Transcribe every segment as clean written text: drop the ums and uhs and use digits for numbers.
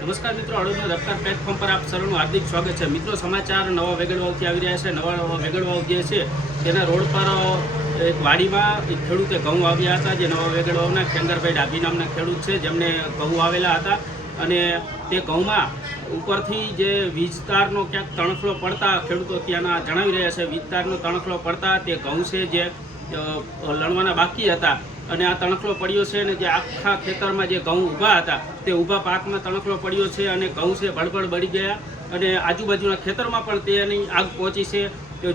नमस्कार मित्रों, हड़ोदना रफ्तार प्लेटफॉर्म पर आप सर्वનું हार्दिक સ્વાગત છે। મિત્રો, સમાચાર નવા વેગડવાવથી આવી રહ્યા છે। નવા વેગડવાવ જે છે તેના રોડ પર એક વાડીમાં એક ખેડૂતે ઘઉં આવ્યા હતા। જે નવા વેગડવાવના ખેંગરભાઈ ડાભી નામના ખેડૂત છે, જેમને ઘઉં આવેલા હતા અને તે ઘઉંમાં ઉપરથી જે વીજતારનો ક્યાંક તણખલો પડતા ખેડૂતો ત્યાંના જણાવી રહ્યા છે। વીજતારનો તણખલો પડતા તે ઘઉં છે જે લણવાના બાકી હતા અને આ તણખલો પડ્યો છે અને જે આખા ખેતરમાં જે ઘઉં ઊભા હતા તે ઊભા પાકમાં તણખલો પડ્યો છે અને ઘઉં છે બળબડ બળી ગયા અને આજુબાજુના ખેતરમાં પણ તેની આગ પહોંચી છે।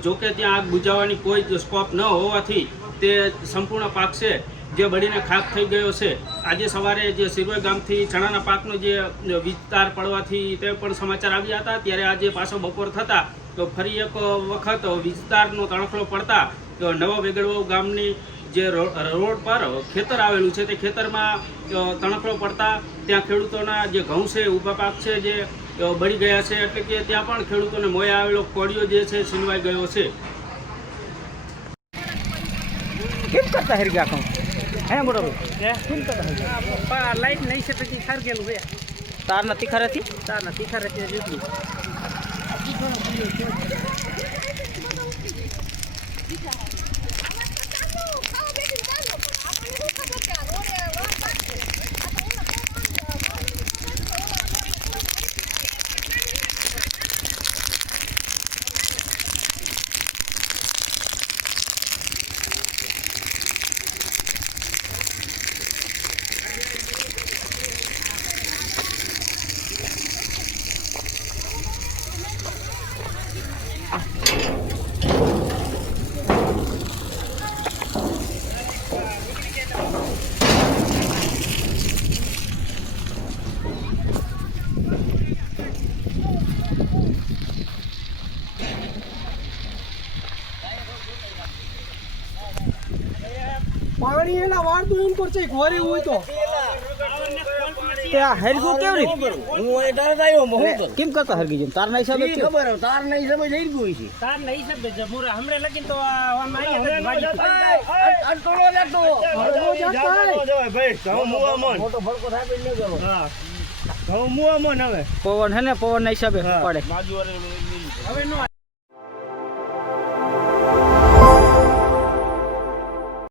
જોકે ત્યાં આગ બુઝાવવાની કોઈ જ સ્કોપ ન હોવાથી તે સંપૂર્ણ પાક છે જે બળીને ખાક થઈ ગયો છે। આજે સવારે જે સિરવઈ ગામથી ચણાના પાકનો જે વીજતાર પડવાથી તે પણ સમાચાર આવ્યા હતા, ત્યારે આજે પાછો બપોર થતાં તો ફરી એક વખત વીજતારનો તણખલો પડતા નવા વેગડવાવ ગામની જે રોડ પર ખેતર આવેલું છે તે ખેતરમાં તણખલો પડતા ત્યાં ખેડૂતોના જે ઘઉં છે ઊભા પાક છે જે બળી ગયા છે, એટલે કે ત્યાં પણ ખેડૂતોને મોયા આવેલો કોળિયો જે છે છીનવાઈ ગયો છે। કેમ કરતા હરી ગયા કામ હે મોટો કેમ કરતા હરી ગયા લાઈટ નહીં છે પછી ખાર ગયેલું ભાઈ તાર નથી ખરેથી જેટલું પાણી એના વાળતું એમ કરશે ઘોરી હોય તો ત્યાં હરગું કેવી રીતે હું એ તરત આવ્યો હું કેમ કરતા હરગી જેમ તારના હિસાબે ઈ ખબર હે તાર નહીં સમજ જઈ ગઈ છે તાર નહીં શબ્દ જમુરા હમણે લગીન તો આમ આઈ અંતોલો લેતો ભાઈ ઘઉં મુવા મન મોટો ભડકો થાય ન કરો હા ઘઉં મુવા મન હવે પવન હે ને પવનના હિસાબે પડે હવે નો